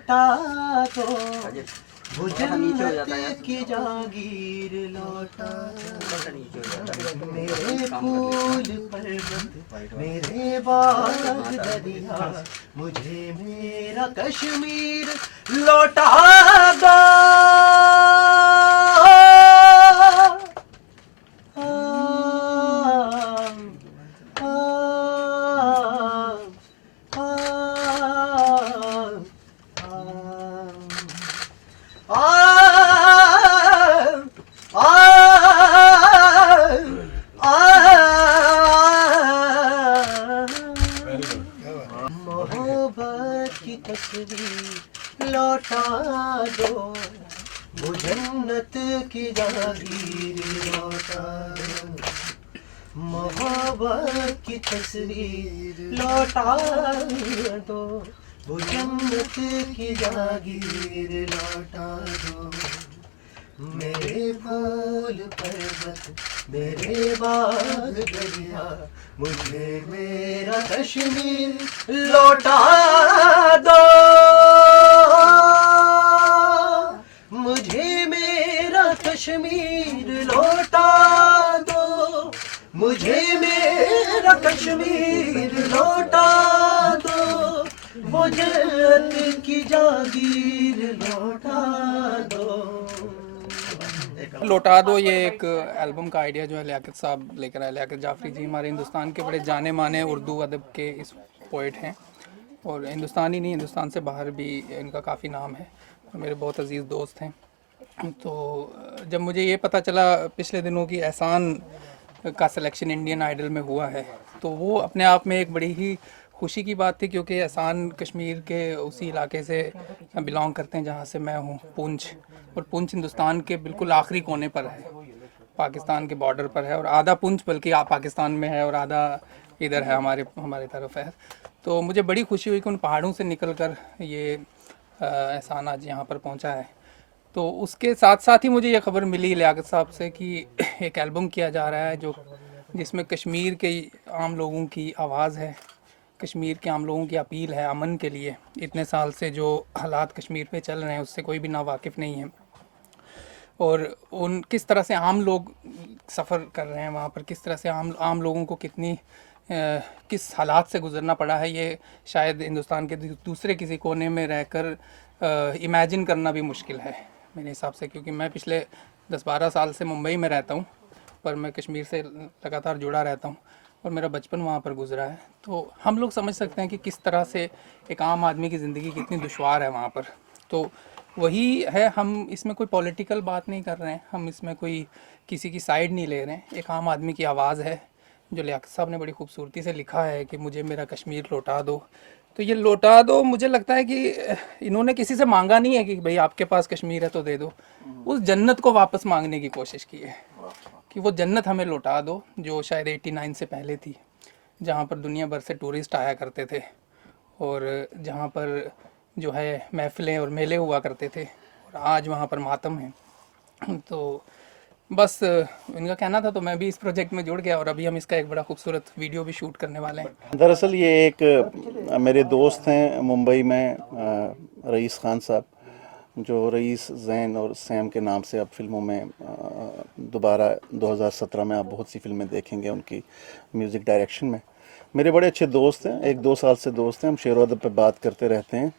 लौटा दो, वो जन्नत की जागीर लौटा दो। मेरे फूल पर्वत, मेरे बाग दरिया, मुझे मेरा कश्मीर लौटा दो। मोहब्बत की तस्वीर लौटा दो, वो जन्नत की जागीर लौटा दो। मोहब्बत की तस्वीर लौटा दो, वो जन्नत की जागीर लौटा दो। मेरे फूल पर्वत, मेरे बाग दरिया, मुझे मेरा कश्मीर लौटा दो। मुझे मेरा कश्मीर लौटा दो, मुझे मेरा कश्मीर लौटा दो, वो जन्नत की जागीर लौटा दो। लौटा दो ये एक एल्बम का आइडिया जो है लियाकत साहब लेकर आए। लियाकत जाफरी जी हमारे हिंदुस्तान के बड़े जाने माने उर्दू अदब के इस पोइट हैं, और हिंदुस्तान ही नहीं, हिंदुस्तान से बाहर भी इनका काफ़ी नाम है और मेरे बहुत अजीज़ दोस्त हैं। तो जब मुझे ये पता चला पिछले दिनों की एहसान का सिलेक्शन इंडियन आइडल में हुआ है, तो वो अपने आप में एक बड़ी ही खुशी की बात थी, क्योंकि एहसान कश्मीर के उसी इलाके से बिलोंग करते हैं जहाँ से मैं हूँ, पुंछ। और पुंछ हिंदुस्तान के बिल्कुल आखिरी कोने पर है, पाकिस्तान के बॉर्डर पर है, और आधा पुंछ बल्कि पाकिस्तान में है और आधा इधर है, हमारे तरफ है। तो मुझे बड़ी खुशी हुई कि उन पहाड़ों से निकल कर ये एहसान आज यहाँ पर पहुँचा है। तो उसके साथ साथ ही मुझे ये खबर मिली लियाकत साहब से कि एक एल्बम किया जा रहा है जिसमें कश्मीर के आम लोगों की आवाज़ है, कश्मीर के आम लोगों की अपील है अमन के लिए। इतने साल से जो हालात कश्मीर पे चल रहे हैं उससे कोई भी नावाकिफ़ नहीं है, और उन किस तरह से आम लोग सफ़र कर रहे हैं वहाँ पर, किस तरह से आम लोगों को किस हालात से गुज़रना पड़ा है, ये शायद हिंदुस्तान के दूसरे किसी कोने में रहकर इमेजिन करना भी मुश्किल है मेरे हिसाब से। क्योंकि मैं पिछले 10-12 साल से मुंबई में रहता हूँ, पर मैं कश्मीर से लगातार जुड़ा रहता हूँ और मेरा बचपन वहाँ पर गुजरा है। तो हम लोग समझ सकते हैं कि किस तरह से एक आम आदमी की ज़िंदगी कितनी दुश्वार है वहाँ पर। तो वही है, हम इसमें कोई पॉलिटिकल बात नहीं कर रहे हैं, हम इसमें कोई किसी की साइड नहीं ले रहे हैं। एक आम आदमी की आवाज़ है जो लियाकत साहब ने बड़ी खूबसूरती से लिखा है कि मुझे मेरा कश्मीर लौटा दो। तो ये लौटा दो, मुझे लगता है कि इन्होंने किसी से मांगा नहीं है कि भाई आपके पास कश्मीर है तो दे दो। उस जन्नत को वापस मांगने की कोशिश की है कि वो जन्नत हमें लौटा दो जो शायद 89 से पहले थी, जहाँ पर दुनिया भर से टूरिस्ट आया करते थे और जहाँ पर जो है महफ़िलें और मेले हुआ करते थे, और आज वहाँ पर मातम है। तो बस इनका कहना था तो मैं भी इस प्रोजेक्ट में जुड़ गया, और अभी हम इसका एक बड़ा खूबसूरत वीडियो भी शूट करने वाले हैं। दरअसल ये एक मेरे दोस्त हैं मुंबई में, रईस खान साहब, जो रईस ज़ैन और सैम के नाम से अब फिल्मों में दोबारा 2017 में आप बहुत सी फिल्में देखेंगे उनकी म्यूज़िक डायरेक्शन में। मेरे बड़े अच्छे दोस्त हैं, 1-2 साल से दोस्त हैं, हम शेर व अदब पे बात करते रहते हैं।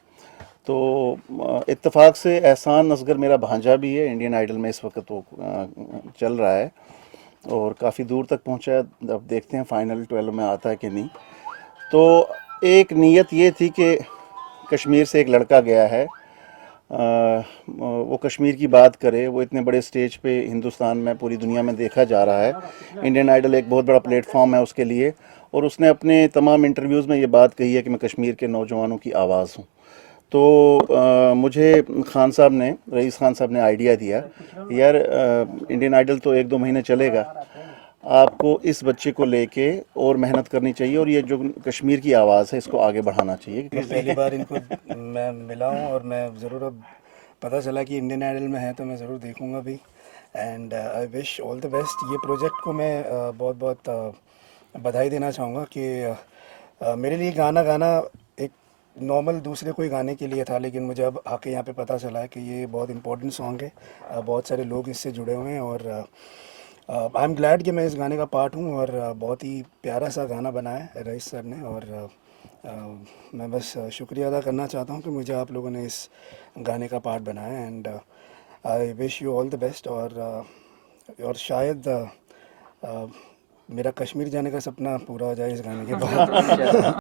तो इत्तेफाक से एहसान असगर मेरा भांजा भी है, इंडियन आइडल में इस वक्त वो चल रहा है और काफ़ी दूर तक पहुंचा है। अब देखते हैं फाइनल 12 में आता है कि नहीं। तो एक नीयत ये थी कि कश्मीर से एक लड़का गया है, वो कश्मीर की बात करे, वो इतने बड़े स्टेज पे हिंदुस्तान में पूरी दुनिया में देखा जा रहा है। इंडियन आइडल एक बहुत बड़ा प्लेटफॉर्म है उसके लिए, और उसने अपने तमाम इंटरव्यूज़ में ये बात कही है कि मैं कश्मीर के नौजवानों की आवाज़ हूँ। तो मुझे खान साहब ने, रईस खान साहब ने आइडिया दिया, यार इंडियन आइडल तो 1-2 महीने चलेगा, आपको इस बच्चे को लेके और मेहनत करनी चाहिए और ये जो कश्मीर की आवाज़ है इसको आगे बढ़ाना चाहिए। पहली बार इनको मैं मिला हूँ और मैं ज़रूर, अब पता चला कि इंडियन आइडल में है तो मैं ज़रूर देखूँगा भी। And I wish all the best. ये प्रोजेक्ट को मैं बहुत बहुत बधाई देना चाहूँगा कि मेरे लिए गाना गाना एक नॉर्मल दूसरे कोई गाने के लिए था, लेकिन मुझे अब आके यहाँ पे पता चला है कि ये बहुत इंपॉर्टेंट सॉन्ग है। बहुत सारे लोग इससे जुड़े हुए हैं और आई एम ग्लैड कि मैं इस गाने का पार्ट हूँ। और बहुत ही प्यारा सा गाना बनाया है रईस सर ने। और मैं बस शुक्रिया अदा करना चाहता हूँ कि मुझे आप लोगों ने इस गाने का पार्ट बनाया। And I wish you all the best. और शायद मेरा कश्मीर जाने का सपना पूरा हो जाए इस गाने के बाद।